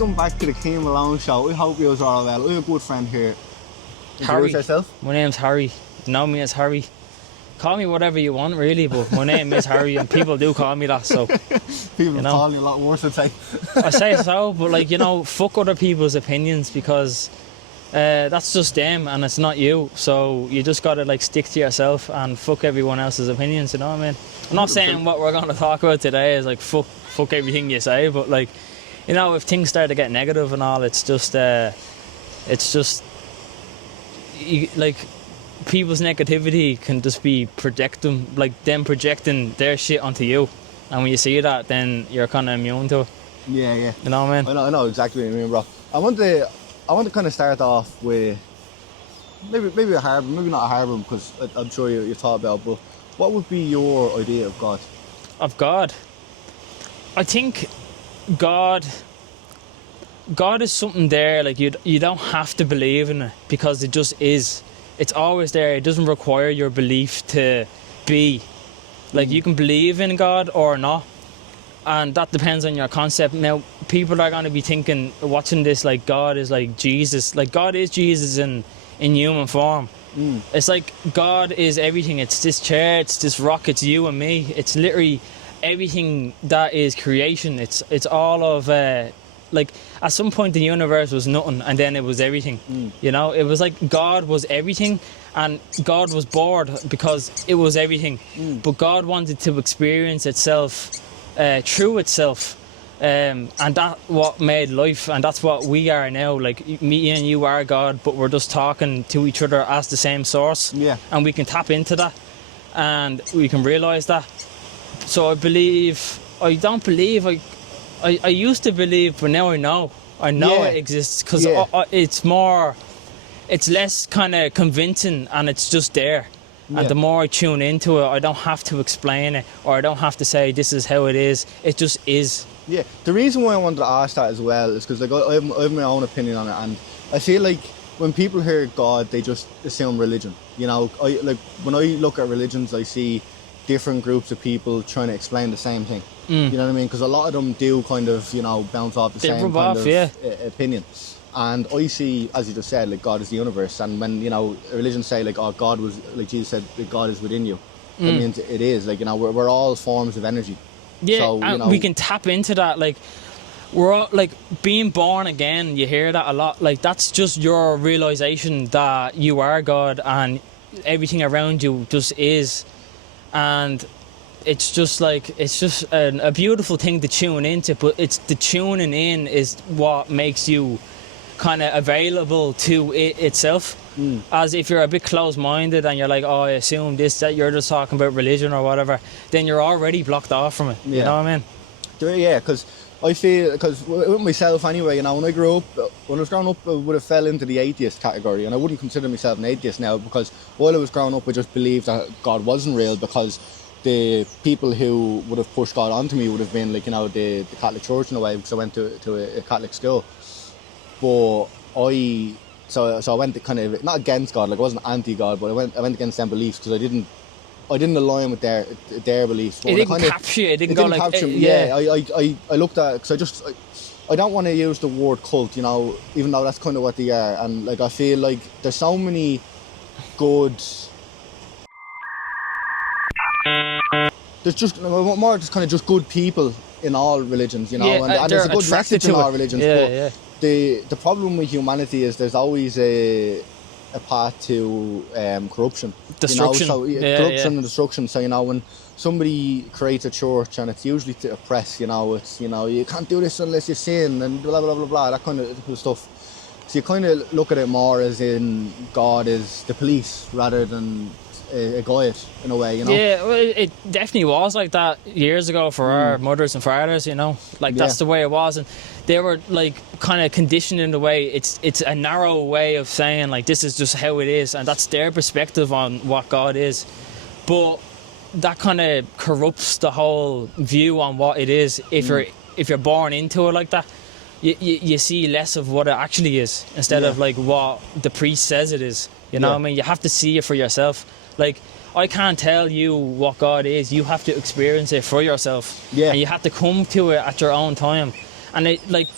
welcome back to the Cian Malone Show. We hope you are all well. We have a good friend here. Harry. Yourself? My name's Harry. You know me as Harry. Call me whatever you want, really, but my name is Harry, and people do call me that. So people call you a lot worse, I'd say. I say so, but like, you know, fuck other people's opinions, because that's just them and it's not you. So you just gotta like stick to yourself and fuck everyone else's opinions. You know what I mean? I'm not saying what we're gonna talk about today is like fuck everything you say, but like, you know, if things start to get negative and all, it's just like, people's negativity can just be projecting their shit onto you, and when you see that, then you're kind of immune to it. Yeah. You know what I mean? I know exactly what you mean, bro. I want to kind of start off with maybe a hard one, maybe not a hard one, because I'm sure you thought about. But what would be your idea of God? Of God, I think God is something there. Like you don't have to believe in it, because it just is. It's always there. It doesn't require your belief to be. Like, you can believe in God or not, and that depends on your concept. Now, people are going to be thinking, watching this, like God is like Jesus. Like, God is Jesus in human form. It's like God is everything. It's this chair, it's this rock, it's you and me. It's literally everything that is creation. It's all of... like, at some point the universe was nothing, and then it was everything. You know, it was like God was everything, and God was bored because it was everything. But God wanted to experience itself through itself, and that what made life, and that's what we are now. Like, me and you are God, but we're just talking to each other as the same source. Yeah. And we can tap into that, and we can realise that. So I used to believe, but now I know it exists, because it's less kind of convincing, and it's just there. And the more I tune into it, I don't have to explain it, or I don't have to say this is how it is. It just is. Yeah, the reason why I wanted to ask that as well is because, like, I have my own opinion on it, and I feel like when people hear God, they just assume religion. You know, when I look at religions, I see different groups of people trying to explain the same thing. You know what I mean? Because a lot of them do kind of, you know, bounce off the same kind of opinion. And I see, as you just said, like, God is the universe. And when, you know, religions say, like, oh, God was, like Jesus said, that God is within you. That means it is. Like, you know, we're all forms of energy. Yeah, so, and we can tap into that. Like, we're all, like, being born again, you hear that a lot. Like, that's just your realisation that you are God, and everything around you just is. And it's just like, it's just a beautiful thing to tune into, but it's the tuning in is what makes you kind of available to it itself. As if you're a bit closed-minded and you're like, oh, I assume this, that you're just talking about religion or whatever, then you're already blocked off from it. You know what I mean? Yeah, because I feel, because with myself anyway, you know, when I was growing up, I would have fell into the atheist category, and I wouldn't consider myself an atheist now, because while I was growing up, I just believed that God wasn't real, because the people who would have pushed God onto me would have been, like, you know, the Catholic Church in a way, because I went to a Catholic school. But so I went kind of, not against God, like, I wasn't anti-God, but I went against them beliefs, because I didn't align with their beliefs. But it didn't capture you. It didn't go like... capture me. I looked at it, because I don't want to use the word cult, you know, even though that's kind of what they are. And, like, I feel like there's so many good... There's just more just kind of just good people in all religions, you know, and there's a good message in all religions. But the problem with humanity is there's always a path to corruption. Destruction. You know? So, corruption and destruction. So, you know, when somebody creates a church, and it's usually to oppress, you know, it's, you know, you can't do this unless you sin, and blah, blah, blah, blah, that kind of stuff. So you kind of look at it more as in God is the police rather than a guide, in a way, you know. Yeah, well, it definitely was like that years ago for our mothers and fathers, you know. Like, that's the way it was, and they were like kind of conditioned in the way it's a narrow way of saying, like, this is just how it is, and that's their perspective on what God is. But that kind of corrupts the whole view on what it is. If you're born into it like that, you see less of what it actually is, instead of like what the priest says it is. You know what I mean? You have to see it for yourself. Like, I can't tell you what God is. You have to experience it for yourself. Yeah. And you have to come to it at your own time. And it, like,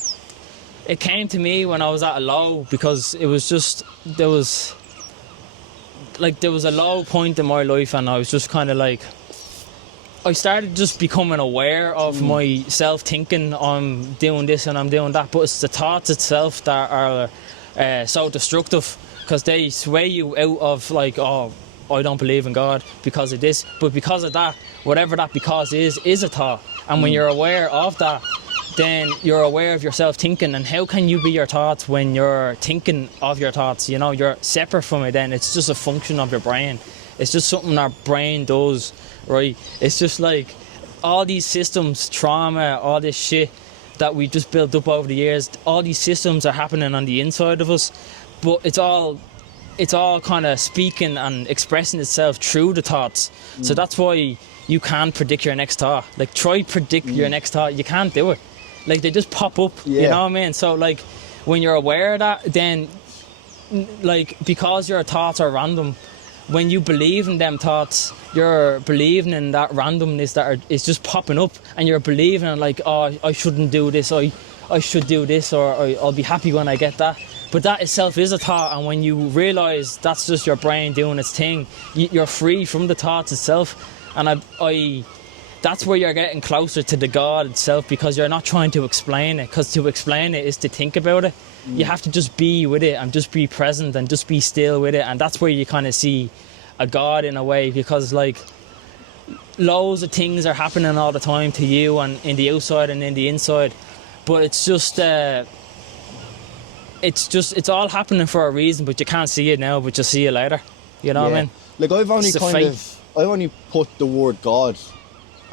it came to me when I was at a low, because it was just, there was a low point in my life, and I was just kind of like, I started just becoming aware of my self-thinking. I'm doing this and I'm doing that, but it's the thoughts itself that are so destructive, because they sway you out of like, oh, I don't believe in God because of this, but because of that, whatever that because is a thought. And when you're aware of that, then you're aware of your self-thinking. And how can you be your thoughts when you're thinking of your thoughts? You know, you're separate from it then. It's just a function of your brain. It's just something our brain does, right? It's just like all these systems, trauma, all this shit that we just built up over the years, all these systems are happening on the inside of us, but it's all kind of speaking and expressing itself through the thoughts. So that's why you can't predict your next thought. Like, try predict your next thought. You can't do it. Like, they just pop up. You know what I mean? So like, when you're aware of that, then like, because your thoughts are random, when you believe in them thoughts, you're believing in that randomness that is just popping up, and you're believing in like, oh, I shouldn't do this, I should do this, or I'll be happy when I get that. But that itself is a thought, and when you realise that's just your brain doing its thing, you're free from the thoughts itself. And that's where you're getting closer to the God itself, because you're not trying to explain it, because to explain it is to think about it. You have to just be with it and just be present and just be still with it, and that's where you kind of see a God in a way, because like loads of things are happening all the time to you, and in the outside and in the inside, but it's all happening for a reason, but you can't see it now, but you'll see it later. You know what I mean? Like, I've only put the word God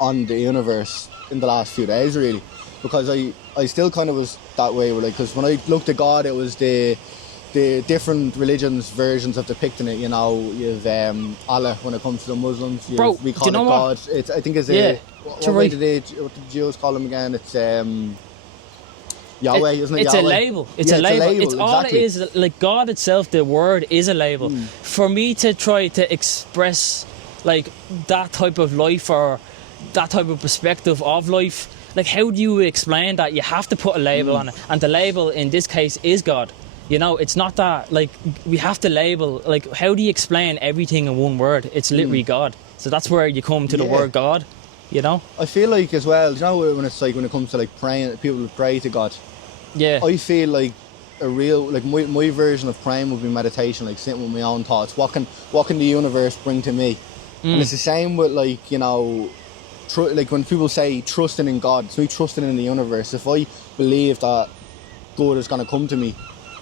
on the universe in the last few days, really, because I still kind of was that way, like, because when I looked at God, it was the different religions versions of depicting it. You know, you've Allah when it comes to the Muslims. Bro, we call do you know it God. what? I think it's what right. did what did the Jews call him again? It's Yahweh, isn't it? It's Yahweh? a label. It's a label. It's all exactly. it is. Like, God itself, the word is a label. For me to try to express like that type of life, or that type of perspective of life, like, how do you explain that? You have to put a label on it, and the label in this case is God. You know, it's not that, like, we have to label, like, how do you explain everything in one word? It's literally God. So that's where you come to the word God, you know? I feel like as well, you know, when it's like, when it comes to like praying, people pray to God. Yeah. I feel like a real, like, my version of praying would be meditation, like sitting with my own thoughts. What can the universe bring to me? And it's the same with, like, you know, like when people say trusting in God, it's me trusting in the universe. If I believe that good is going to come to me,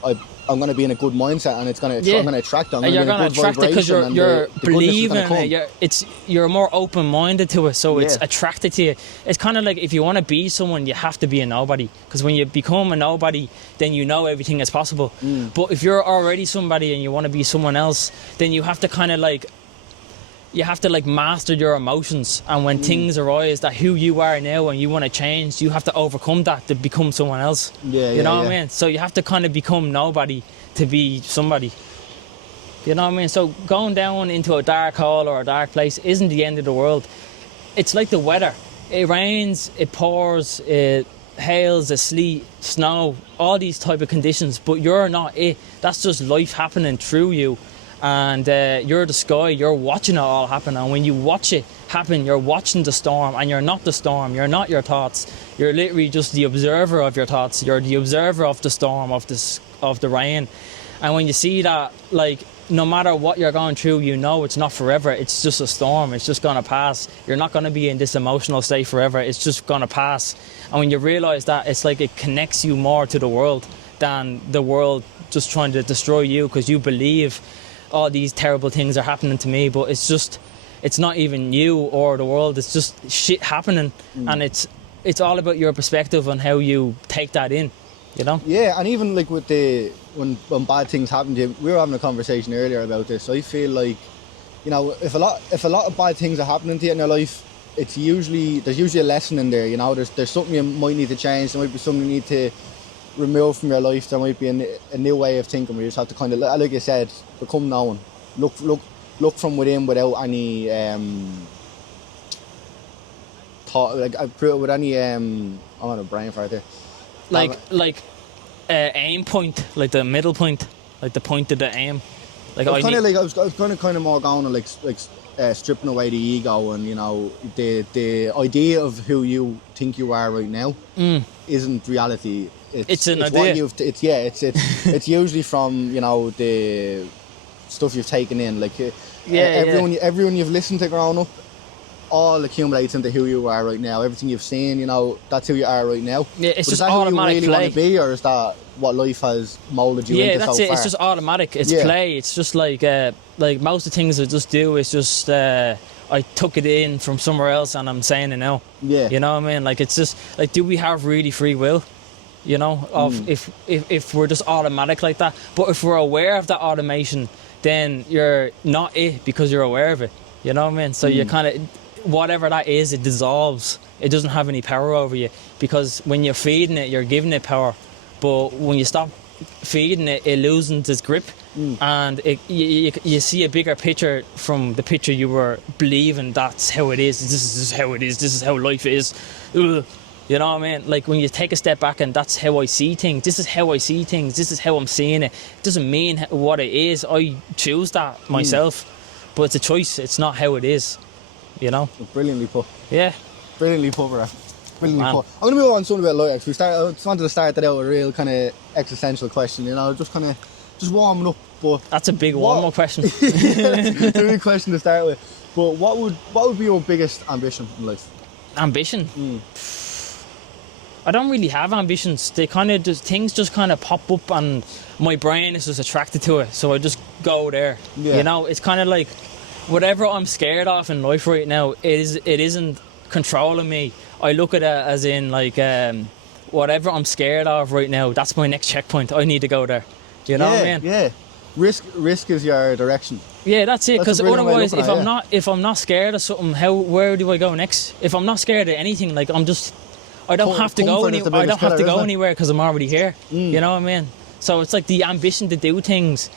I'm going to be in a good mindset, and I'm going to attract it. And you're going to attract it because you're believing in it. You're more open-minded to it, so it's attracted to you. It's kind of like, if you want to be someone, you have to be a nobody, because when you become a nobody, then you know everything is possible. But if you're already somebody and you want to be someone else, then you have to kind of like, you have to like master your emotions, and when things arise that who you are now and you want to change, you have to overcome that to become someone else. You know what I mean? So you have to kind of become nobody to be somebody. You know what I mean? So going down into a dark hole or a dark place isn't the end of the world. It's like the weather. It rains, it pours, it hails, it sleet, snow, all these type of conditions, but you're not it. That's just life happening through you. And you're the sky, you're watching it all happen, and when you watch it happen, you're watching the storm, and you're not the storm, you're not your thoughts, you're literally just the observer of your thoughts, you're the observer of the storm, of the rain. And when you see that, like, no matter what you're going through, you know it's not forever, it's just a storm, it's just gonna pass. You're not gonna be in this emotional state forever, it's just gonna pass. And when you realise that, it's like it connects you more to the world than the world just trying to destroy you, because you believe all these terrible things are happening to me, but it's not even you or the world, it's just shit happening. And it's all about your perspective on how you take that in, you know? Yeah, and even like with when bad things happen to you, we were having a conversation earlier about this. I feel like, you know, if a lot of bad things are happening to you in your life, there's usually a lesson in there, you know. There's something you might need to change, there might be something you need to remove from your life, there might be a new way of thinking where you just have to kind of, like you said, become known, look from within without any thought, like I put with any I'm on a brain fart there, like aim point, like the middle point, like the point of the aim. Like I was kind of more going on stripping away the ego, and you know, the idea of who you think you are right now isn't reality. It's an idea. It's usually from, you know, the stuff you've taken in. Like everyone you've listened to growing up, all accumulates into who you are right now. Everything you've seen, you know, that's who you are right now. Yeah, it's but just is that automatic who you really play. Want to be, or is that what life has molded you into so far? Yeah, that's it. It's just automatic. It's play. It's just like most of the things I just do is just I took it in from somewhere else and I'm saying it now. Yeah. You know what I mean? Like, it's just like, do we have really free will? You know, of if we're just automatic like that. But if we're aware of that automation, then you're not it because you're aware of it. You know what I mean? So you kind of, whatever that is, it dissolves. It doesn't have any power over you, because when you're feeding it, you're giving it power. But when you stop feeding it, it loses its grip, and you see a bigger picture from the picture you were believing. That's how it is. This is how it is. This is how life is. Ugh. You know what I mean? Like, when you take a step back and that's how I see things. This is how I see things. This is how I'm seeing it. It doesn't mean what it is. I choose that myself, but it's a choice. It's not how it is. You know? Brilliantly put. Yeah. Brilliantly put, bro. Brilliantly put. I'm going to move on to something about light, actually. I just wanted to start that out with a real kind of existential question, you know, just warming up. But that's a big warm-up question. It's a big question to start with. But what would be your biggest ambition in life? Ambition? I don't really have ambitions. They kind of things just kind of pop up, and my brain is just attracted to it, so I just go there. Yeah. You know, it's kind of like whatever I'm scared of in life right now, it isn't controlling me. I look at it as in like whatever I'm scared of right now, that's my next checkpoint. I need to go there. You know what I mean? Yeah. Risk is your direction. Yeah, that's it. Because otherwise, if I'm not scared of something, where do I go next? If I'm not scared of anything, like I don't have to go anywhere because I'm already here. You know what I mean? So it's like the ambition to do things.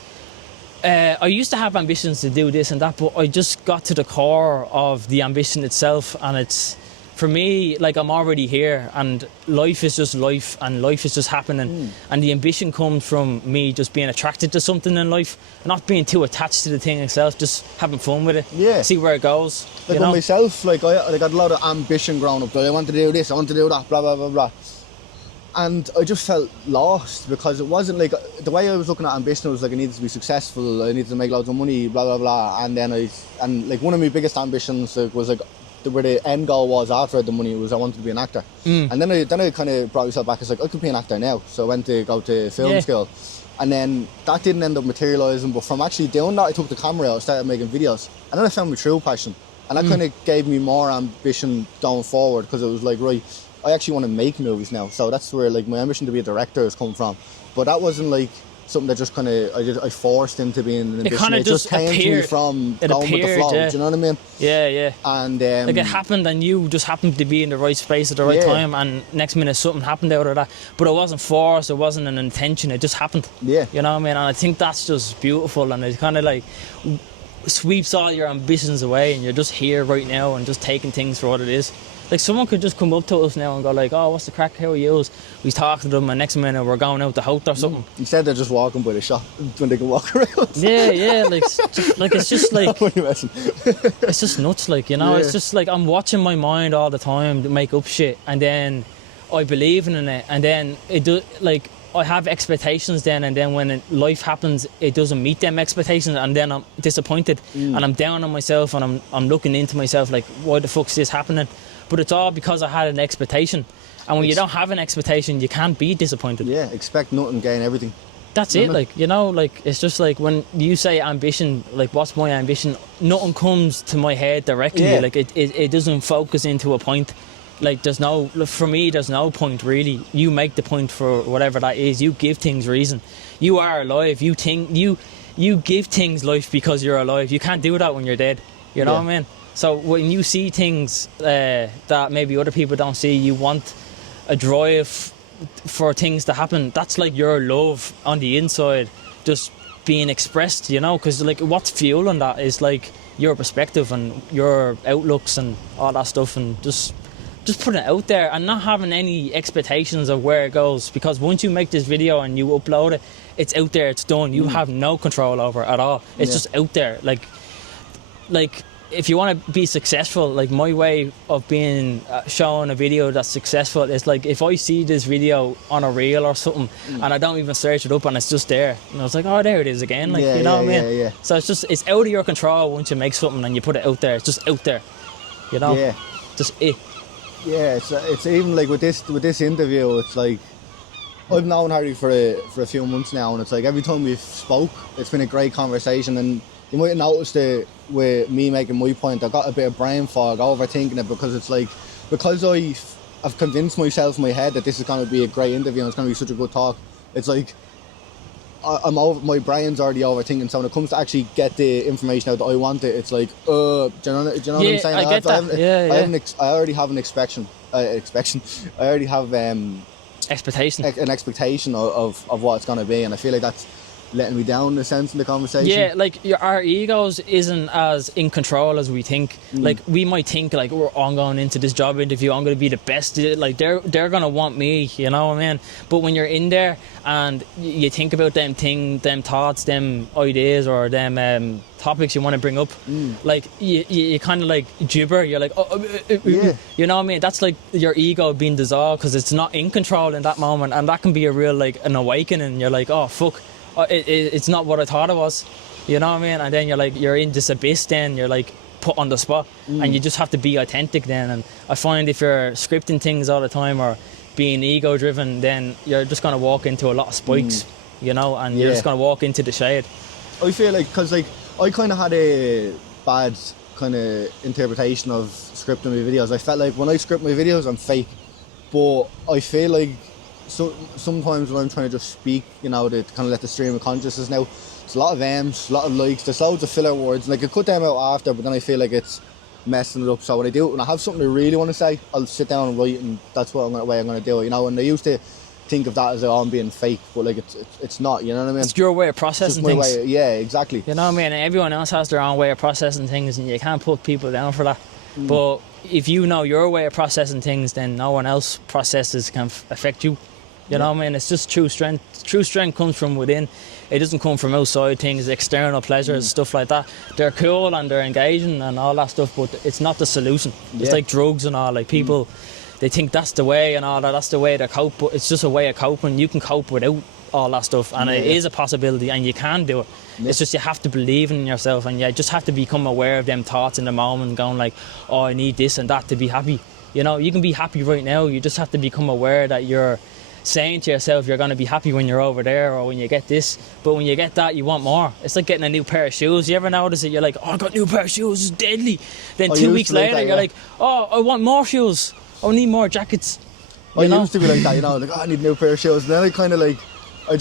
I used to have ambitions to do this and that, but I just got to the core of the ambition itself, and it's, for me, like, I'm already here, and life is just life, and life is just happening. And the ambition comes from me just being attracted to something in life, not being too attached to the thing itself, just having fun with it. Yeah. See where it goes. Like, for myself, like, I got a lot of ambition growing up. Like, I want to do this, I want to do that, blah, blah, blah, blah. And I just felt lost, because it wasn't like, the way I was looking at ambition, it was like, I needed to be successful, I needed to make loads of money, blah, blah, blah. And then like, one of my biggest ambitions was like, where the end goal was after I had the money, was I wanted to be an actor. And then I kind of brought myself back. It's like, I could be an actor now. So I went to go to film school. And then that didn't end up materialising. But from actually doing that, I took the camera out, I started making videos. And then I found my true passion. And that kind of gave me more ambition going forward, because it was like, right, I actually want to make movies now. So that's where, like, my ambition to be a director has come from. But that wasn't like something that just kind of I forced into being an ambition. It kind of just came appeared. to me from going with the flow. Do you know what I mean? Yeah, yeah. And like, it happened, and you just happened to be in the right space at the right time, and next minute something happened out of that. But it wasn't forced. It wasn't an intention. It just happened. Yeah. You know what I mean? And I think that's just beautiful, and it kind of like sweeps all your ambitions away, and you're just here right now and just taking things for what it is. Like, someone could just come up to us now and go like, oh, what's the crack, how are you? We talk to them, and next minute we're going out the house or something. Instead they're just walking by the shop when they can walk around. Yeah, like it's just like, it's just nuts, like, you know. It's just like, I'm watching my mind all the time to make up shit, and then I believe in it, and then it do, like, I have expectations then, and then when life happens, it doesn't meet them expectations, and then I'm disappointed, and I'm down on myself, and I'm looking into myself like, why the fuck's this happening? But it's all because I had an expectation. And when you don't have an expectation, you can't be disappointed. Yeah, expect nothing, gain everything. That's it, like, you know, like, it's just like when you say ambition, like, what's my ambition? Nothing comes to my head directly. Like, it doesn't focus into a point. Like, for me, there's no point, really. You make the point for whatever that is. You give things reason. You are alive. You give things life because you're alive. You can't do that when you're dead. You know what I mean? So when you see things that maybe other people don't see, you want a drive for things to happen. That's like your love on the inside just being expressed, you know, because, like, what's fueling that is, like, your perspective and your outlooks and all that stuff, and just just put it out there and not having any expectations of where it goes, because once you make this video and you upload it, it's out there, it's done. You have no control over it at all. It's just out there. Like if you want to be successful, like my way of being showing a video that's successful is like if I see this video on a reel or something and I don't even search it up and it's just there, and I was like, oh, there it is again, like, you know what I mean? Yeah. So it's out of your control once you make something and you put it out there. It's just out there, you know? Yeah. Just it. Yeah, it's even like with this interview, it's like I've known Harry for a few months now, and it's like every time we've spoke, it's been a great conversation. And you might have noticed it with me making my point, I got a bit of brain fog, overthinking it, because it's like, because I've convinced myself in my head that this is going to be a great interview and it's going to be such a good talk. It's like my brain's already overthinking. So when it comes to actually get the information out that I want it, it's like, do you know what I'm saying? I get that. I already have an expectation. I already have Expectation. an expectation of what it's going to be, and I feel like that's letting me down in a sense in the conversation. Yeah, like our egos isn't as in control as we think. Like we might think like, I'm going into this job interview, I'm going to be the best. Like they're going to want me, you know what I mean? But when you're in there and you think about them thoughts, them ideas, or them topics you want to bring up, like you kind of like gibber. You're like, you know what I mean? That's like your ego being dissolved because it's not in control in that moment, and that can be a real like an awakening. You're like, oh fuck. It's not what I thought it was, you know what I mean? And then you're in this abyss, then you're like put on the spot, and you just have to be authentic then. And I find if you're scripting things all the time or being ego driven, then you're just going to walk into a lot of spikes, you know, and you're just going to walk into the shade. I feel like, because like I kind of had a bad kind of interpretation of scripting my videos. I felt like when I script my videos, I'm fake, but I feel like sometimes when I'm trying to just speak, you know, to kind of let the stream of consciousness now, it's a lot of M's, a lot of likes, there's loads of filler words, and like I cut them out after, but then I feel like it's messing it up. So when I do it, when I have something I really want to say, I'll sit down and write, and that's what way I'm going to do it, you know. And I used to think of that as I'm being fake, but like it's not, you know what I mean? It's your way of processing things. Yeah, exactly. You know what I mean? And everyone else has their own way of processing things, and you can't put people down for that. But if you know your way of processing things, then no one else processes can affect you. You know what I mean? It's just true strength. True strength comes from within. It doesn't come from outside things, external pleasures, stuff like that. They're cool and they're engaging and all that stuff, but it's not the solution. It's like drugs and all. Like people, they think that's the way and all that. That's the way to cope, but it's just a way of coping. You can cope without all that stuff, and it is a possibility, and you can do it. It's just you have to believe in yourself, and you just have to become aware of them thoughts in the moment, going like, oh, I need this and that to be happy. You know, you can be happy right now. You just have to become aware that you're saying to yourself you're going to be happy when you're over there or when you get this, but when you get that you want more. It's like getting a new pair of shoes. You ever notice it? You're like, oh, I got a new pair of shoes, it's deadly. Then 2 weeks later you're like, oh, I want more shoes, I need more jackets. I used to be like that, you know, like, oh, I need a new pair of shoes. And then I kind of like, I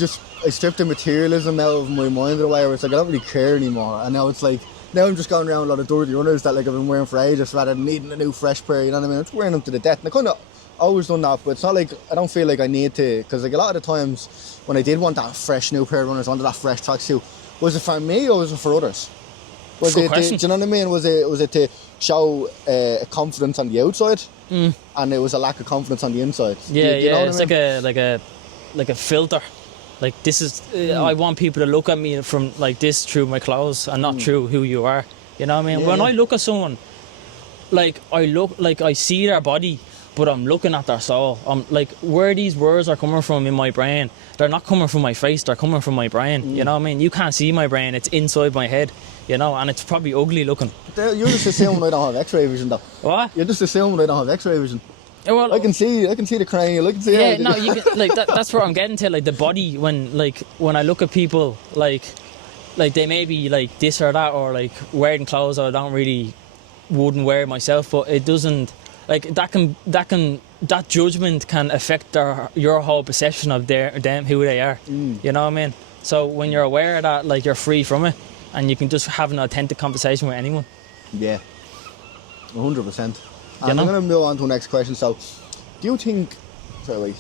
stripped the materialism out of my mind in a way where it's like I don't really care anymore. And now it's like, now I'm just going around with a lot of dirty runners that like I've been wearing for ages rather than needing a new fresh pair, you know what I mean? I'm just wearing them to the death. And I kind of always done that, but it's not like I don't feel like I need to, because like a lot of the times when I did want that fresh new pair of runners, wanted that fresh tracksuit, was it for me or was it for others? Was it do you know what I mean? Was it to show confidence on the outside, and it was a lack of confidence on the inside? Yeah, you know it's what I mean? like a filter. Like this is I want people to look at me from like this through my clothes and not through who you are. You know what I mean? When I look at someone, like I see their body, but I'm looking at their soul. I'm like, where these words are coming from in my brain, they're not coming from my face, they're coming from my brain. You know what I mean? You can't see my brain, it's inside my head, you know, and it's probably ugly looking. You're just assuming I don't have x-ray vision though. What? You're just assuming I don't have x-ray vision. Well, I can see the cranial, I can see everything. No, you can, like that's where I'm getting to, like the body, when I look at people, like they may be like this or that, or like wearing clothes I wouldn't wear myself, but it doesn't, like that judgment can affect your whole perception of them, who they are. You know what I mean? So when you're aware of that, like you're free from it, and you can just have an authentic conversation with anyone. Yeah, 100%. And I'm going to move on to the next question. So, do you think... Sorry, wait.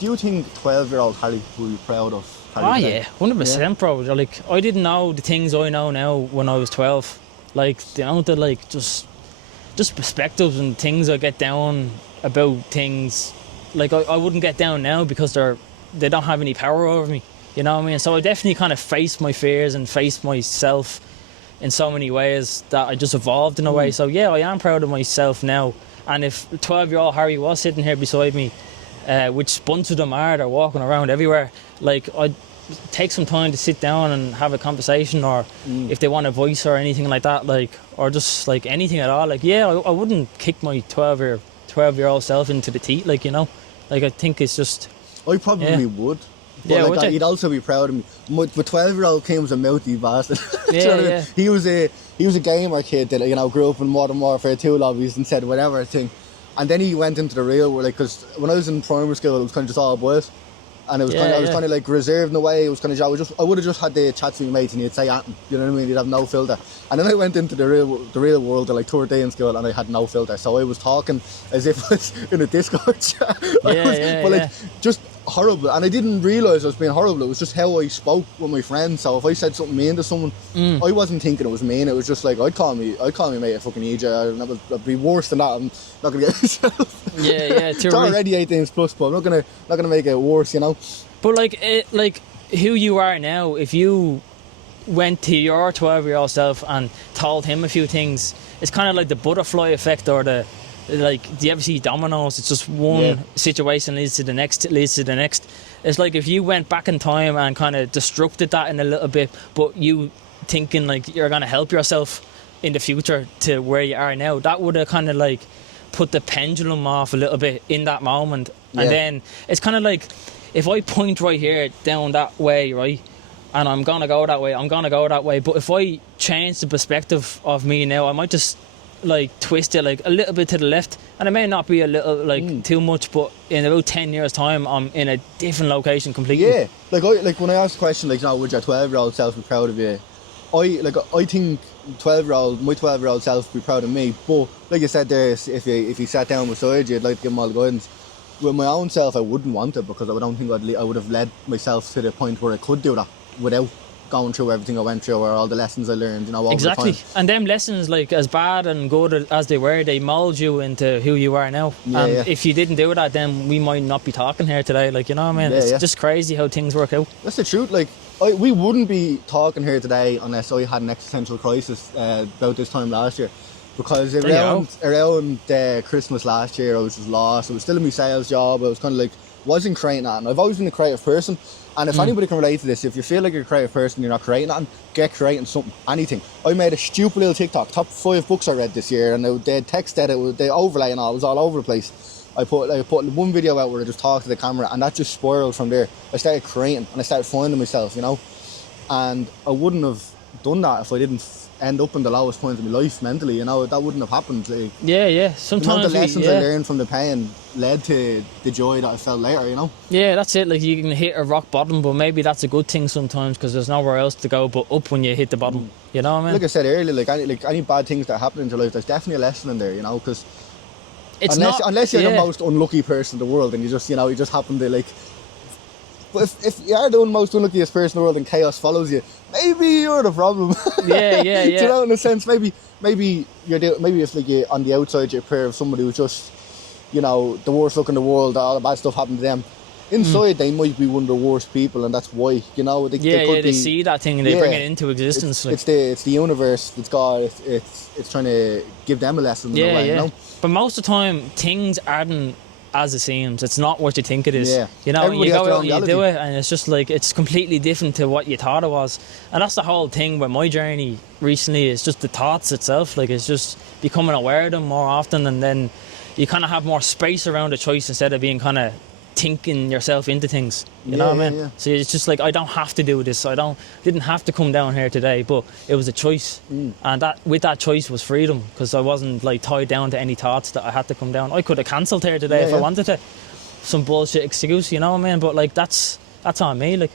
Do you think 12-year-old Harry will be proud of Harry? Oh, yeah. 100%, bro. Like, I didn't know the things I know now when I was 12. Like, the amount of, like, just just perspectives and things I get down about things. Like I wouldn't get down now because they don't have any power over me. You know what I mean? So I definitely kind of faced my fears and faced myself in so many ways that I just evolved in a way. So yeah, I am proud of myself now. And if 12-year-old Harry was sitting here beside me, which bunch of them are, they're walking around everywhere, like I'd take some time to sit down and have a conversation, or if they want a voice or anything like that, like, or just like anything at all, like, yeah, I wouldn't kick my 12-year-old self into the teeth, like, you know, like I think it's just... I probably would. But Yeah, like would that, you? he'd also be proud of me. My 12-year-old Kim was a mouthy bastard. Do you Yeah, know what I mean? yeah. He was a gamer kid that, you know, grew up in Modern Warfare 2 lobbies and said whatever thing. And then he went into the real world, like, because when I was in primary school, it was kind of just all boys. And it was I was kind of like reserved in a way. It was kind of, I would have just had the chats with my mates and he'd say anything, you know what I mean? He'd have no filter. And then I went into the real world at like 13 in school and I had no filter. So I was talking as if I was in a Discord chat. Just horrible. And I didn't realise I was being horrible. It was just how I spoke with my friends. So if I said something mean to someone, I wasn't thinking it was mean. It was just like, I'd call me mate a fucking idiot. I'd be worse than that. I'm not going to get myself. It's already 18 plus, but I'm not gonna make it worse, you know. But like who you are now, if you went to your 12-year-old self and told him a few things, it's kind of like the butterfly effect, or do you ever see dominoes? It's just one situation leads to the next. It's like if you went back in time and kind of disrupted that in a little bit, but you thinking like you're gonna help yourself in the future to where you are now, that would have kind of like put the pendulum off a little bit in that moment. And then it's kind of like, if I point right here down that way, right, and I'm gonna go that way, but if I change the perspective of me now, I might just like twist it like a little bit to the left, and it may not be a little like too much, but in about 10 years time I'm in a different location completely. Like when I asked the question, like, you know, would your 12-year-old self be proud of you, I think my 12-year-old self would be proud of me. But like I said there, if you sat down beside you, I'd like to give him all the guidance. With my own self, I wouldn't want it, because I don't think I would have led myself to the point where I could do that without going through everything I went through, or all the lessons I learned, you know, over exactly the time. And them lessons, like, as bad and good as they were, they mould you into who you are now. If you didn't do that, then we might not be talking here today, like, you know what I mean? It's just crazy how things work out. That's the truth. Like, we wouldn't be talking here today unless I had an existential crisis about this time last year, because around Christmas last year I was just lost. I was still in my sales job. I was kind of like, wasn't creating that, and I've always been a creative person. And if anybody can relate to this, if you feel like you're a creative person, you're not creating nothing, get creating something, anything. I made a stupid little TikTok, top 5 books I read this year, and they text edit, the overlay and all, it was all over the place. I put one video out where I just talked to the camera, and that just spiraled from there. I started creating, and I started finding myself, you know. And I wouldn't have done that if I didn't end up in the lowest point of my life mentally, you know. That wouldn't have happened. Like, sometimes the lessons I learned from the pain led to the joy that I felt later, you know. That's it. Like, you can hit a rock bottom, but maybe that's a good thing sometimes, because there's nowhere else to go but up when you hit the bottom, you know what I mean? Like I said earlier, like any bad things that happen in your life, there's definitely a lesson in there, you know, because unless you're the most unlucky person in the world, and you just happen to, like... But if you are the most unluckiest person in the world and chaos follows you, maybe you're the problem. Do you know, in a sense, maybe if like you're on the outside, you're a pair of somebody who's just, you know, the worst luck in the world, all the bad stuff happened to them. Inside, they might be one of the worst people, and that's why, you know. They see that thing and they bring it into existence. It's the universe, it's God, it's trying to give them a lesson in a way, you know. But most of the time, things aren't as it seems. It's not what you think it is. You know, everybody you go out and reality. you do it, and it's just like, it's completely different to what you thought it was. And that's the whole thing with my journey recently, is just the thoughts itself. Like, it's just becoming aware of them more often, and then you kind of have more space around the choice instead of being kind of thinking yourself into things, you know what I mean? So it's just like, I don't have to do this, didn't have to come down here today, but it was a choice, and that with that choice was freedom, because I wasn't like tied down to any thoughts that I had to come down. I could have cancelled here today if I wanted to, some bullshit excuse, you know what I mean? But like, that's on me, like.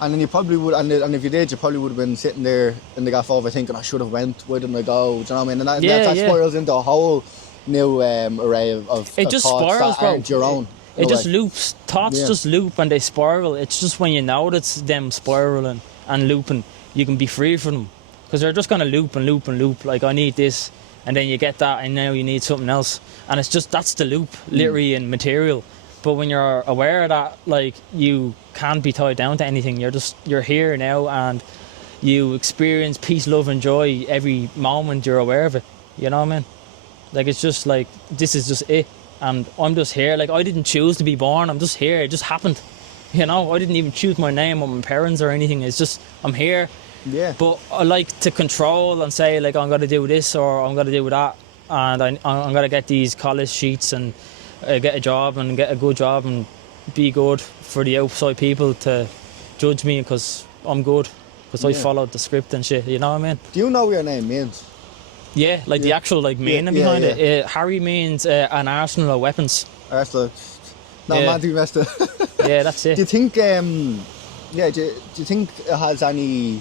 And then you probably would, and if you did, you probably would have been sitting there in the gaff over thinking, I should have went, why didn't I go? Do you know what I mean? And that spirals into a whole new array of it just thoughts spirals, that aren't your own. It just loops. Thoughts just loop and they spiral. It's just when you know that's them spiraling and looping, you can be free from them, because they're just going to loop and loop and loop. Like, I need this, and and then you get that, and now you need something else, and it's just that's the loop, literally and material. But when you're aware of that, like, you can't be tied down to anything. You're here now, and you experience peace, love, and joy every moment you're aware of it. You know what I mean? Like, it's just like, this is just it, and I'm just here. Like, I didn't choose to be born. I'm just here. It just happened. You know, I didn't even choose my name or my parents or anything. It's just, I'm here. Yeah. But I like to control and say, like, I'm going to do this or I'm going to do that, and I'm going to get these college sheets and get a job and get a good job and be good for the outside people to judge me because I'm good, because I followed the script and shit. You know what I mean? Do you know what your name means? Yeah, like the actual like meaning behind it. Harry means an arsenal of weapons. Arsenal. No, man, you messed it. Yeah, that's it. Do you think? Do you think it has any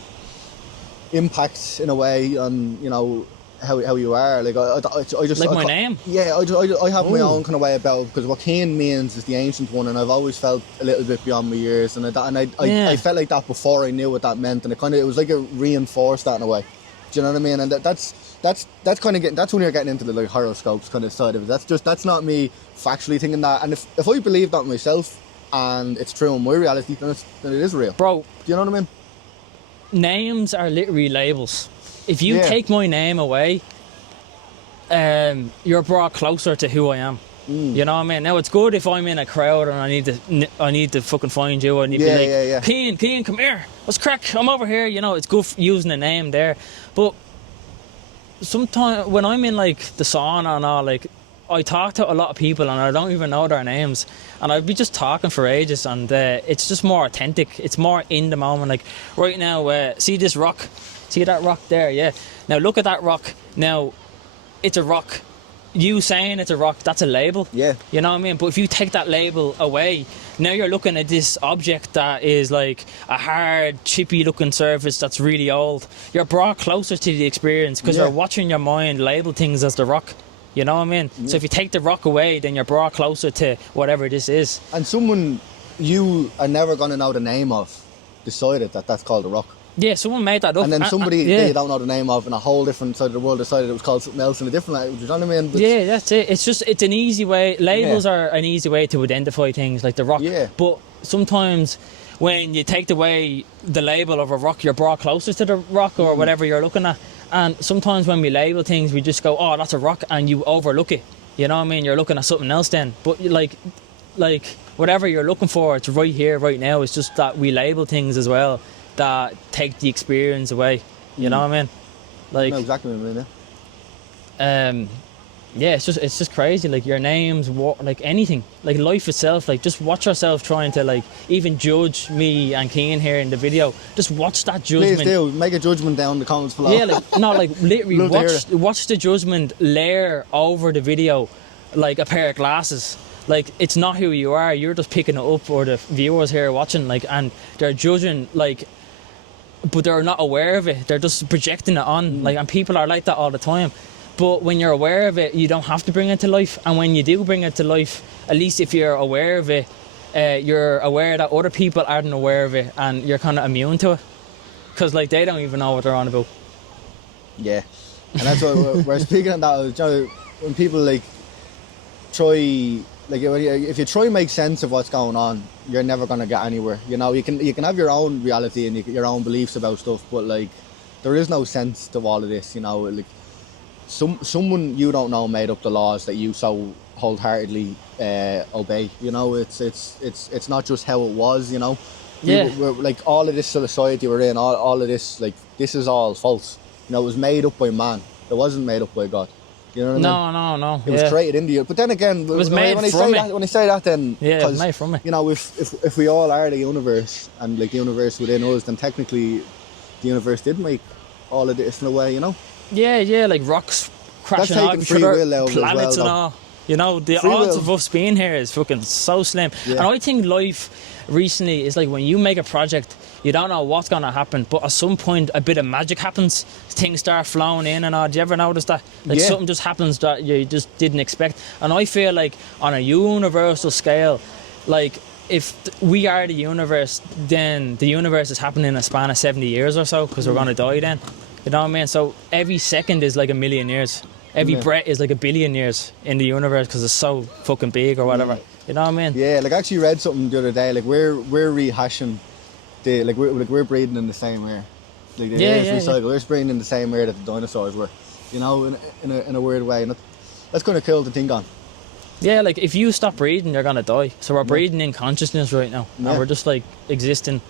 impact in a way on, you know, how you are? Like, I just like my name. Yeah, I have my own kind of way about it, because what Cian means is the ancient one, and I've always felt a little bit beyond my years, and I felt like that before I knew what that meant, and it was like it reinforced that in a way. Do you know what I mean? And that's kind of that's when you're getting into the like horoscopes kind of side of it. That's not me factually thinking that, and if I believe that myself and it's true in my reality, then it is real, bro. Do you know what I mean? Names are literally labels. If you take my name away, you're brought closer to who I am. You know what I mean? Now, it's good if I'm in a crowd and I need to fucking find you. I need to be like, Cian, come here. What's crack? I'm over here. You know, it's good for using a name there. But sometimes when I'm in like the sauna and all, like, I talk to a lot of people and I don't even know their names, and I'd be just talking for ages, and it's just more authentic. It's more in the moment. Like right now, see this rock? See that rock there? Yeah. Now look at that rock. Now, it's a rock. You saying it's a rock, that's a label. Yeah. You know what I mean? But if you take that label away, now you're looking at this object that is like a hard, chippy looking surface that's really old. You're brought closer to the experience because you're watching your mind label things as the rock. You know what I mean? So if you take the rock away, then you're brought closer to whatever this is. And someone you are never going to know the name of decided that that's called a rock. Yeah, someone made that up. And then somebody they don't know the name of in a whole different side of the world decided it was called something else in a different language. You know what I mean? But yeah, that's it. It's an easy way. Labels are an easy way to identify things, like the rock. Yeah. But sometimes when you take away the label of a rock, you're brought closer to the rock or whatever you're looking at. And sometimes when we label things, we just go, oh, that's a rock, and you overlook it. You know what I mean? You're looking at something else then. But like whatever you're looking for, it's right here, right now. It's just that we label things as well that take the experience away. You know what I mean? Like, I know exactly what you mean. Yeah, it's just crazy. Like your names, like anything, like life itself. Like just watch yourself trying to like even judge me and Cian here in the video. Just watch that judgment. Please do make a judgment down in the comments below. Yeah, like no, like literally watch the judgment layer over the video, like a pair of glasses. Like it's not who you are. You're just picking it up, or the viewers here watching, like, and they're judging, like, but they're not aware of it. They're just projecting it on, like, and people are like that all the time. But when you're aware of it, you don't have to bring it to life. And when you do bring it to life, at least if you're aware of it, you're aware that other people aren't aware of it, and you're kind of immune to it. Because, like, they don't even know what they're on about. Yeah. And that's why we're speaking of that. You know, when people, like, try... Like, if you try and make sense of what's going on, you're never going to get anywhere. You know, you can have your own reality and your own beliefs about stuff, but, like, there is no sense to all of this, you know. Like, someone you don't know made up the laws that you so wholeheartedly obey. You know, it's not just how it was. You know, we're like all of this society we're in, all of this, like, this is all false. You know, it was made up by man. It wasn't made up by God. You know what I mean? No. It was created in the. But then again, it was made from it. When I say that, then it was made from it. You know, if we all are the universe, and like the universe within us, then technically the universe did make all of this in a way. You know. Yeah, like rocks crashing out each other, planets and all. You know, the odds of us being here is fucking so slim. Yeah. And I think life recently is like when you make a project, you don't know what's going to happen, but at some point a bit of magic happens. Things start flowing in and all. Do you ever notice that? Like something just happens that you just didn't expect. And I feel like on a universal scale, like if we are the universe, then the universe is happening in a span of 70 years or so, because we're going to die then. You know what I mean? So every second is like a million years. Every breath is like 1 billion years in the universe because it's so fucking big or whatever. You know what I mean? Yeah, like I actually read something the other day. Like we're rehashing we're breathing in the same air. Like the air is recycled. We're breathing in the same air that the dinosaurs were. You know, in a weird way, and that's kind of cool to think on. Yeah, like if you stop breathing, you're gonna die. So we're breathing in consciousness right now, and we're just like existing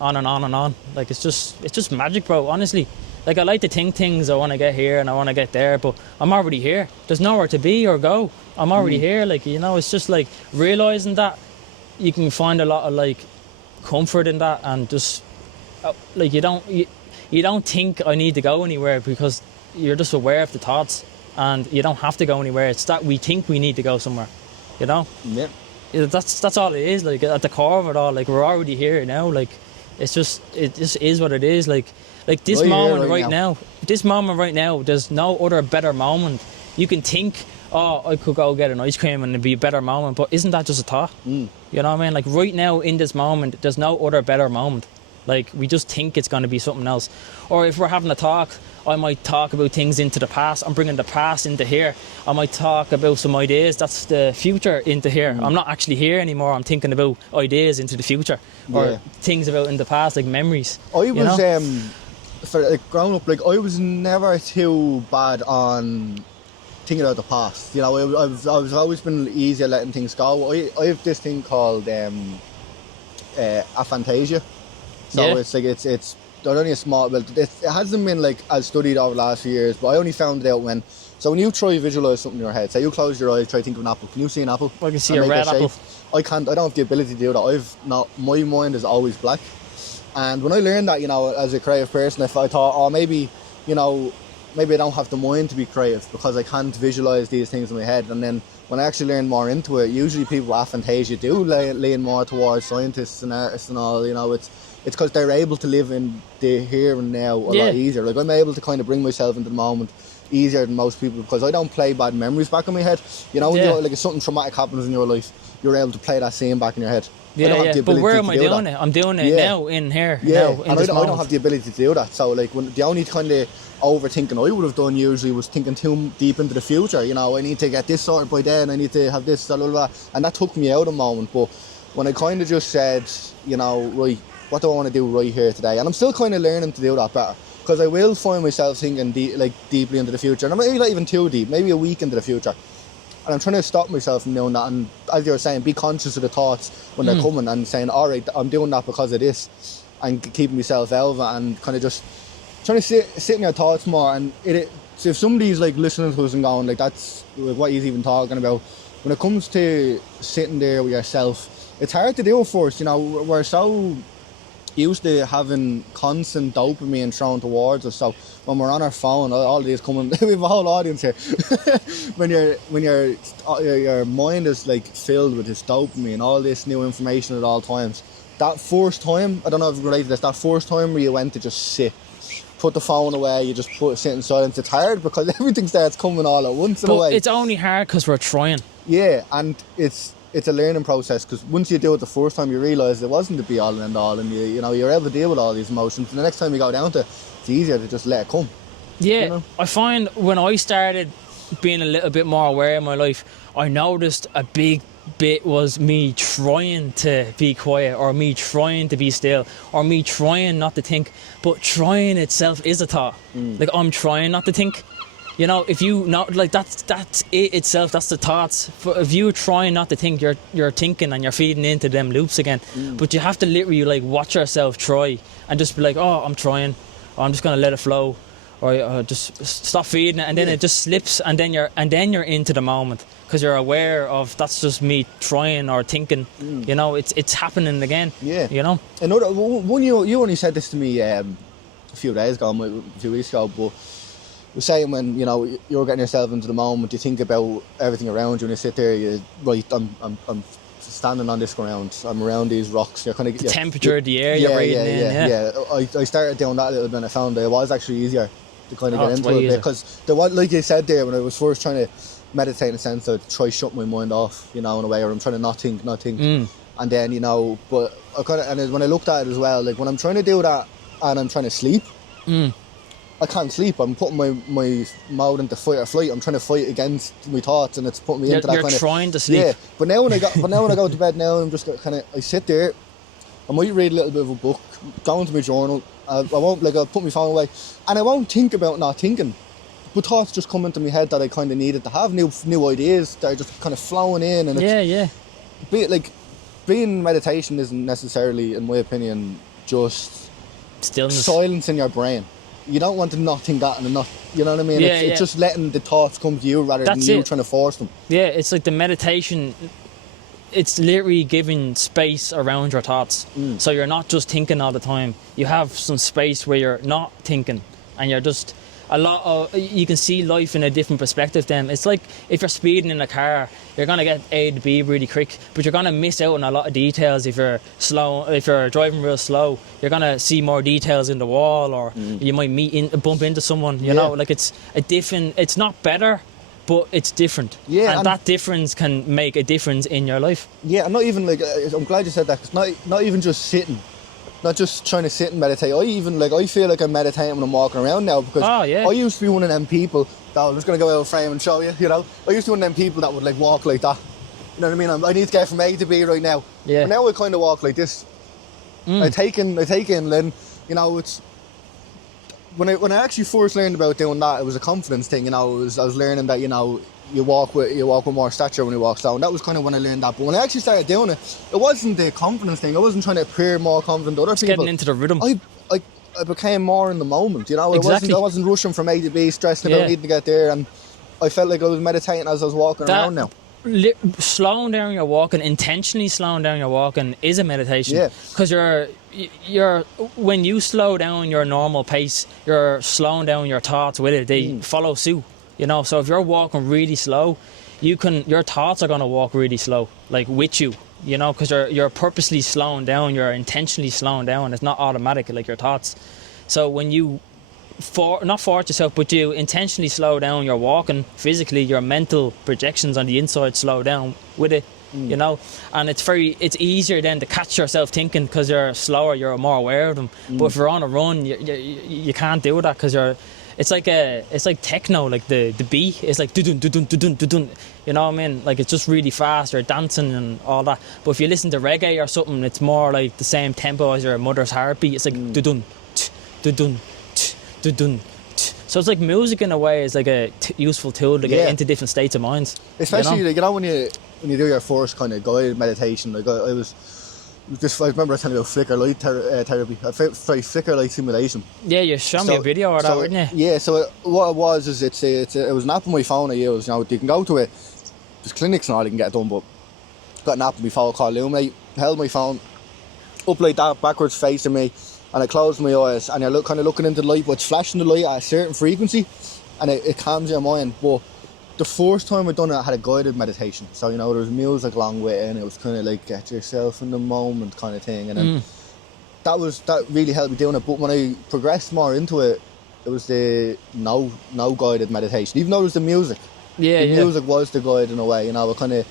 on and on and on. Like it's just magic, bro. Honestly, like I like to think things. I want to get here and I want to get there, but I'm already here. There's nowhere to be or go. I'm already here. Like, you know, it's just like realizing that you can find a lot of like comfort in that, and just like you don't think I need to go anywhere because you're just aware of the thoughts. And you don't have to go anywhere. It's that we think we need to go somewhere, you know. Yeah. That's all it is. Like at the core of it all, like we're already here now. Like it just is what it is. Like this moment right now. This moment right now. There's no other better moment. You can think, oh, I could go get an ice cream and it'd be a better moment. But isn't that just a thought? You know what I mean? Like right now in this moment, there's no other better moment. Like we just think it's going to be something else. Or if we're having a talk, I might talk about things into the past. I'm bringing the past into here. I might talk about some ideas. That's the future into here. I'm not actually here anymore. I'm thinking about ideas into the future, or things about in the past, like memories. I was for like growing up, like I was never too bad on thinking about the past. You know, I've always been easy at letting things go. I have this thing called aphantasia. So it's like it's only a small, but it hasn't been like as studied over the last few years, but I only found it out when you try to visualise something in your head, say you close your eyes, try to think of an apple. Can you see an apple? I can see a red apple. I can't. I don't have the ability to do that. My mind is always black. And when I learned that, you know, as a creative person, if I thought, oh, maybe I don't have the mind to be creative because I can't visualise these things in my head. And then when I actually learned more into it, usually people with aphantasia do lean more towards scientists and artists and all. You know, it's because they're able to live in the here and now a lot easier. Like I'm able to kind of bring myself into the moment easier than most people because I don't play bad memories back in my head. You know, when like if something traumatic happens in your life, you're able to play that scene back in your head. But where am I doing it? I'm doing it now in here. Yeah, now, and I don't have the ability to do that. So like when the only kind of overthinking I would have done usually was thinking too deep into the future. You know, I need to get this sorted by then. I need to have this, blah, blah, blah. And that took me out a moment. But when I kind of just said, you know, right, what do I want to do right here today? And I'm still kind of learning to do that better because I will find myself thinking deeply into the future, and maybe not even too deep, maybe a week into the future. And I'm trying to stop myself from doing that. And as you were saying, be conscious of the thoughts when they're coming and saying, all right, I'm doing that because of this, and keeping myself out of it and kind of just trying to sit in your thoughts more. And so if somebody's like listening to us and going like, that's like, what he's even talking about, when it comes to sitting there with yourself, it's hard to do first. You know, we're so used to having constant dopamine thrown towards us. So when we're on our phone, all these coming, we have a whole audience here. when your mind is like filled with this dopamine, all this new information at all times. That first time, I don't know if you relate to this, that first time where you went to just sit, put the phone away, you just sit in silence. It's hard because everything starts coming all at once in a way. It's only hard because we're trying. Yeah, and it's a learning process because once you do it the first time, you realise it wasn't the be all and end all, and you're able to deal with all these emotions. And the next time you go down to it, it's easier to just let it come. Yeah, you know? I find when I started being a little bit more aware in my life, I noticed a big bit was me trying to be quiet, or me trying to be still, or me trying not to think. But trying itself is a thought. Like I'm trying not to think. You know, if you not like that's it itself. That's the thoughts. If you trying not to think, you're thinking and you're feeding into them loops again. But you have to literally like watch yourself try and just be like, oh, I'm trying. Or I'm just gonna let it flow, or just stop feeding it, and then it just slips, and then you're into the moment because you're aware of that's just me trying or thinking. You know, it's happening again. Yeah. You know. Another one, you only said this to me a few weeks ago, but. Was saying when you're getting yourself into the moment, you think about everything around you, and you sit there. I'm standing on this ground. I'm around these rocks. You're kind of the temperature of the air you're breathing in. Yeah. I started doing that a little bit, and I found that it was actually easier to kind of get into it because like you said there, when I was first trying to meditate in a sense, I'd try shut my mind off, in a way, or I'm trying to not think, and then but I kind of, and when I looked at it as well, like when I'm trying to do that and I'm trying to sleep. I can't sleep. I'm putting my mouth into fight or flight. I'm trying to fight against my thoughts, and it's putting me into that kind of... You're trying to sleep. Yeah, but now when I go to bed now, I'm just kind of... I sit there, I might read a little bit of a book, go into my journal, I won't, like, I'll put my phone away, and I won't think about not thinking. But thoughts just come into my head that I kind of needed to have, new ideas that are just kind of flowing in, and it's... Being in meditation isn't necessarily, in my opinion, just... Stillness. Silence in your brain. You don't want to not think that and not, you know what I mean? Yeah, it's just letting the thoughts come to you rather than you trying to force them. Yeah, it's like the meditation, it's literally giving space around your thoughts. So you're not just thinking all the time. You have some space where you're not thinking, and you're just... you can see life in a different perspective then. It's like if you're speeding in a car, you're going to get A to B really quick, but you're going to miss out on a lot of details if you're driving real slow. You're going to see more details in the wall, or you might bump into someone, you know, like it's a different, it's not better, but it's different. Yeah, and that difference can make a difference in your life. Yeah, and not even like, I'm glad you said that, because not even just sitting. Not just trying to sit and meditate. I feel like I'm meditating when I'm walking around now, because I used to be one of them people that I'm just going to go out of frame and show you, you know. I used to be one of them people that would like walk like that. You know what I mean? I need to get from A to B right now. Yeah. But now I kind of walk like this. I take in, then, you know, it's... When I actually first learned about doing that, it was a confidence thing, you know. I was learning that, you know, you walk with more stature when you walk down. That was kind of when I learned that. But when I actually started doing it, it wasn't the confidence thing. I wasn't trying to appear more confident to other people. Getting into the rhythm. I became more in the moment, you know. Exactly. I wasn't rushing from A to B, stressing about needing to get there, and I felt like I was meditating as I was walking around now. Slowing down your walking, intentionally slowing down your walking, is a meditation. Yeah. Because you're when you slow down your normal pace, you're slowing down your thoughts with it. They follow suit. You know, so if you're walking really slow, your thoughts are going to walk really slow, like with you, you know, because you're purposely slowing down, you're intentionally slowing down. It's not automatic like your thoughts. So when you, not force yourself, but you intentionally slow down your walking, physically, your mental projections on the inside slow down with it, you know, and it's easier then to catch yourself thinking because you're slower, you're more aware of them. But if you're on a run, you can't do that because it's like techno, like the beat is like dun dun dun dun dun dun. You know what I mean? Like it's just really fast, you're dancing and all that. But if you listen to reggae or something, it's more like the same tempo as your mother's heartbeat. It's like dun dun dun dun dun. So it's like music in a way is like a useful tool to get into different states of minds. Especially like, you know, when you do your first kind of guided meditation, like I remember I was telling you about flicker light therapy. I tried flicker light simulation. Yeah, you showed me a video of that, weren't you? Yeah, so what it was is it was an app on my phone I use. You know, you can go to it. There's clinics and all you can get it done, but got an app on my phone called Illuminate. Held my phone up like that, backwards facing me, and I closed my eyes, and you're kind of looking into the light, but it's flashing the light at a certain frequency, and it calms your mind. But the first time I done it, I had a guided meditation. So, you know, there was music along with it, and it was kind of like get yourself in the moment kind of thing. And then that really helped me doing it. But when I progressed more into it, it was the no guided meditation. Even though it was the music. The music was the guide in a way, you know. It kind of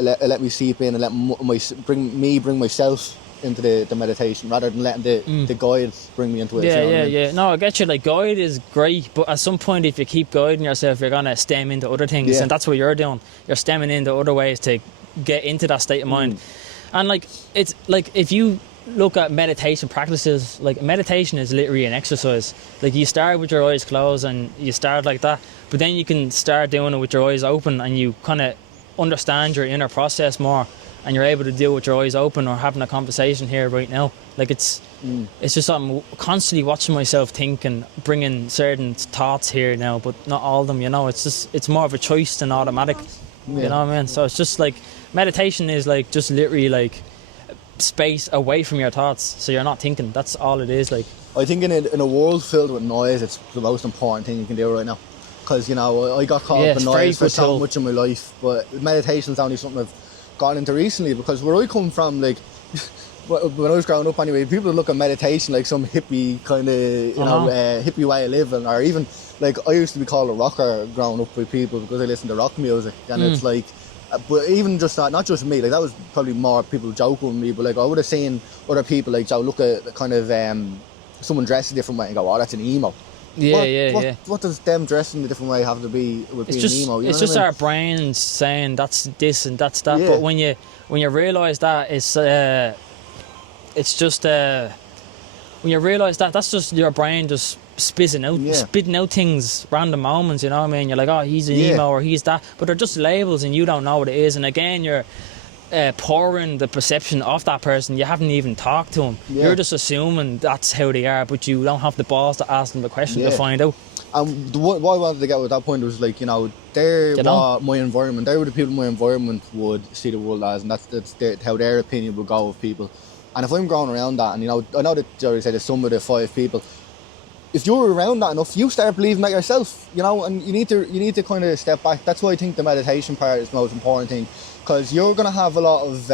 let me seep in and let bring myself into the meditation rather than letting the guide bring me into it. Yeah. No, I get you. Like, guide is great, but at some point, if you keep guiding yourself, you're gonna stem into other things, and that's what you're doing. You're stemming into other ways to get into that state of mind. And like, it's like if you look at meditation practices, like meditation is literally an exercise. Like you start with your eyes closed and you start like that, but then you can start doing it with your eyes open, and you kind of understand your inner process more. And you're able to deal with your eyes open, or having a conversation here right now. Like it's just I'm constantly watching myself think and bringing certain thoughts here now, but not all of them. You know, it's more of a choice than automatic. You know what I mean? So it's just like meditation is like just literally like space away from your thoughts, so you're not thinking. That's all it is. Like I think in a world filled with noise, it's the most important thing you can do right now. Because, you know, I got caught up in noise for so much of my life, but meditation's only something I've gone into recently, because where I come from, like when I was growing up anyway, people look at meditation like some hippie kind of, you know, hippie way of living, or even like I used to be called a rocker growing up by people because I listened to rock music, and it's like, but even just that, not just me, like that was probably more people joking with me, but like I would have seen other people like Joe look at kind of someone dressed a different way and go, oh, that's an emo. What does them dressing the different way have to be with It's being just emo? You it's know just what I mean? our brains saying that's this and that's that. Yeah. But when you realise that it's just when you realise that that's just your brain just spitting out things, random moments. You know what I mean? You're like, oh, he's an emo or he's that, but they're just labels and you don't know what it is. And again, you're pouring the perception of that person. You haven't even talked to him. Yeah. You're just assuming that's how they are, but you don't have the balls to ask them the question to find out. And what I wanted to get with that point was like, you know, they're what my environment, they're what the people in my environment would see the world as, and that's how their opinion would go of people. And if I'm going around that, and you know, I know that Jerry said there's some of the 5 people. If you're around that enough, you start believing that yourself, you know, and you need to kind of step back. That's why I think the meditation part is the most important thing, because you're going to have a lot of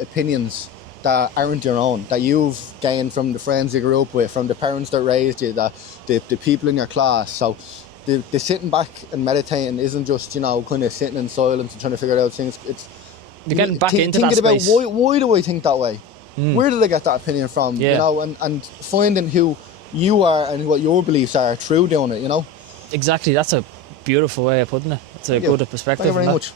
opinions that aren't your own, that you've gained from the friends you grew up with, from the parents that raised you, that the people in your class. So the sitting back and meditating isn't just, you know, kind of sitting in silence and trying to figure out things. It's you're getting back into that space. space. Why do I think that way? Where did I get that opinion from? Yeah. You know, and finding who you are and what your beliefs are through doing it, you know? Exactly, that's a beautiful way of putting it. It's a good perspective. Thank you very much.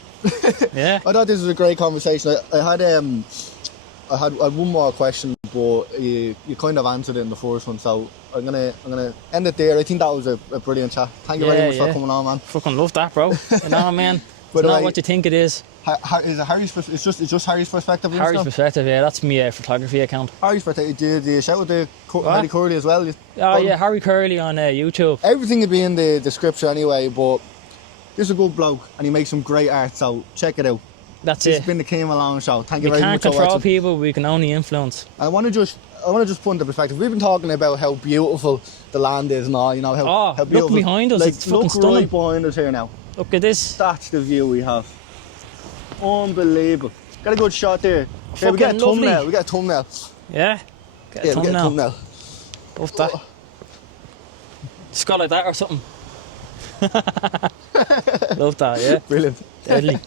Yeah. I thought this was a great conversation. I had one more question, but you kind of answered it in the first one, so I'm gonna end it there. I think that was a brilliant chat. Thank you very much for coming on, man. Fucking love that, bro. You know, man. But It's not what you think it is. Is it Harry's? It's just Harry's perspective. Harry's perspective, yeah. That's my photography account. Harry's perspective. Do you shout out to Harry Curley as well? Harry Curley on YouTube. Everything will be in the description anyway. But this is a good bloke, and he makes some great art. So check it out. This has been the Cian Malone Show. Thank you we very much for watching. We can't control people. We can only influence. I want to just put into perspective. We've been talking about how beautiful the land is and all. You know how beautiful. Look behind us. Like, it's fucking look stunning. right behind us here now. Look at this. That's the view we have. Unbelievable. Got a good shot there. Here, we get a lovely. thumbnail. We get a thumbnail. Yeah. We get a thumbnail. Love that. Just got like that or something. Love that, yeah. Brilliant. Deadly.